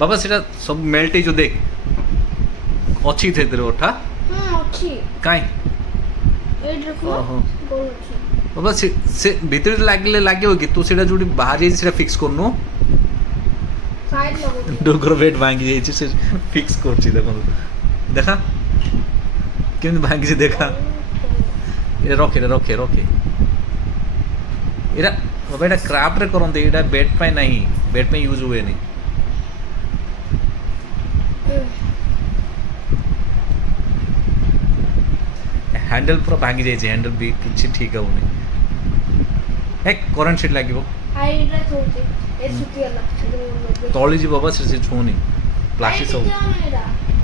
ବାବା ସେଟା ସବୁ ମେଲ୍ଟ ହେଇଯିବ ଦେଖ ଅଛି ସେଥିରେ ଓଠା ଅଛି କାଇଁ ଏଇଠି ଦେଖୁନ ଓହୋ ଗୋଲ ଅଛି ବାବା ସେ ଭିତରେ ଲାଗିଲେ ଲାଗିବ କି ତୁ ସେଟା ଯୋଉଠି ବାହାରି ଯାଇଛି ସେଟା ଫିକ୍ସ କରୁନୁ ସାଇଡ ଲଗଉଛି ଡୋଗର ବେଟ୍ ଭାଙ୍ଗି ଯାଇଛି ସେ ଫିକ୍ସ କରୁଛି ଦେଖନ୍ତୁ ଦେଖା କେମିତି ଭାଙ୍ଗିଛି ଦେଖା এটা রখে এটা রখে রখে এরা বাবা এটা ক্রাফ্টরে করতে এটা বেড পাই নাই বেড পাই ইউজ ହୁଏନି হ্যান্ডেল পুরো ভাঙি ଯାଇଛି হ্যান্ডেল ବି କିଛି ଠିକ ହଉନି এক କରେଣ୍ଟ ସିଟ୍ ଲାଗିବ ଆଇଟା ଥୋଉଛି ଏ ଶୁଖିଗଲା ତଳି ଯିବ ବାବା ସେ ଛୁଉନି ପ୍ଲାଷ୍ଟିକ ସବୁ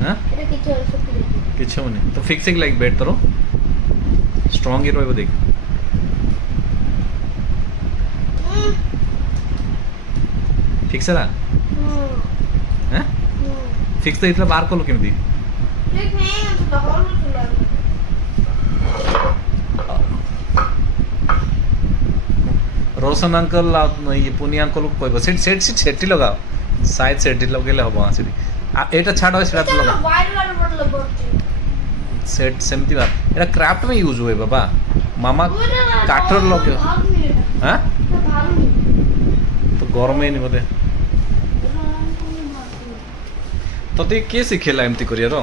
ହଁ এটা কিছু ଶୁଖିଯାଇଛି କିଛି ହଉନି ତ ଫିକ୍ସ ହେଇକି ଲାଗି ବେଡ୍ ତୋର ଷ୍ଟ୍ରଙ୍ଗ ହି ରହିବ ଦେଖ ଫିକ୍ସ ହେଲା ହଁ ଫିକ୍ସ ତ ହେଇଥିଲା ବାହାର କଲୁ କେମିତି ଠିକ ନାହିଁ ତ ହଲୁଥିଲା रोशन अंकल ये पुनी अंकल को कहब सेठी लगाओ शायद सेठी लगेले हम सेठी एटा छाड़ सेटा तो लगा सेट सेमती बात एटा क्राफ्ट में यूज हुए बाबा मामा काठर लगे हाँ तो गरम है नहीं बोले तो ते के सिखेला एमती करियर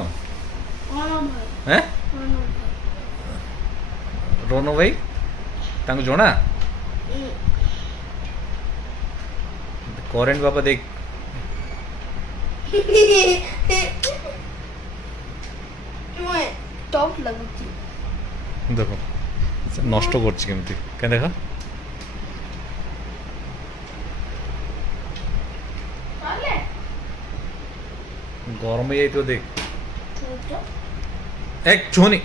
हैं रोनो भाई तांको जोना करेंट बाबा देख टॉप लाଗୁଛି देखो नष्ट करछि केमती के देखा आले गरम ही तो देख एक छोनी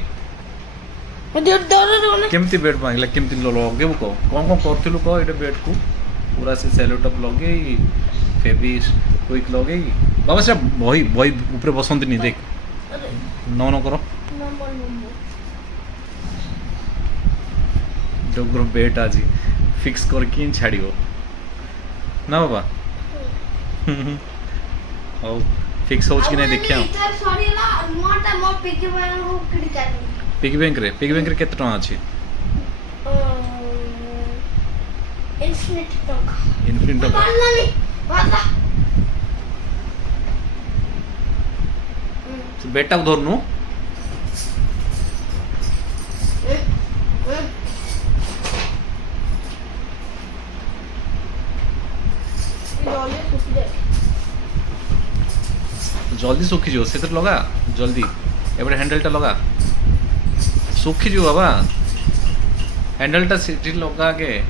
केमती बेड मांगला केमती लगेबू कह कौन कौन करथिलु कह एटा बेड को पूरा से सेलो टॉप लगे फेविस क्विक लगे बाबा से बही बही ऊपर बसंत नहीं देख न न करो डोगर बेड आज फिक्स करके छाड़ियो ना बाबा औ फिक्स होच कि नहीं देखिया पिगी बैंक रे केते टका अछि इन्फिनिट टका बेटा को धरनु जल्दी सुखी जो से लगा जल्दी एबे हैंडल टा लगा सुखी जो बाबा हैंडल टा सीटी लगा के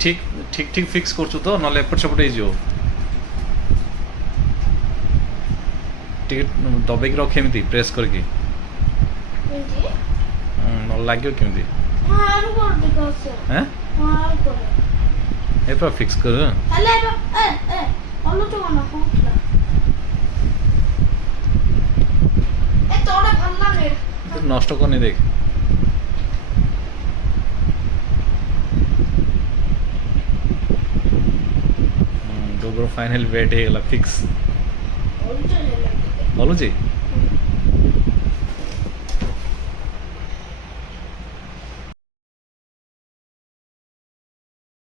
ठीक ठीक ठीक फिक्स करछु तो नले एपट सेपट हो जो टिकट दबे के रखे एमती प्रेस करके न लाग्यो केमती हैं ए पर फिक्स कर अले ए हलो तो ना होतला ए तोड़े भल्ला ने नष्ट करनी देख डोगर फाइनल वेट है फिक्स ओरिजिनल बोलो जी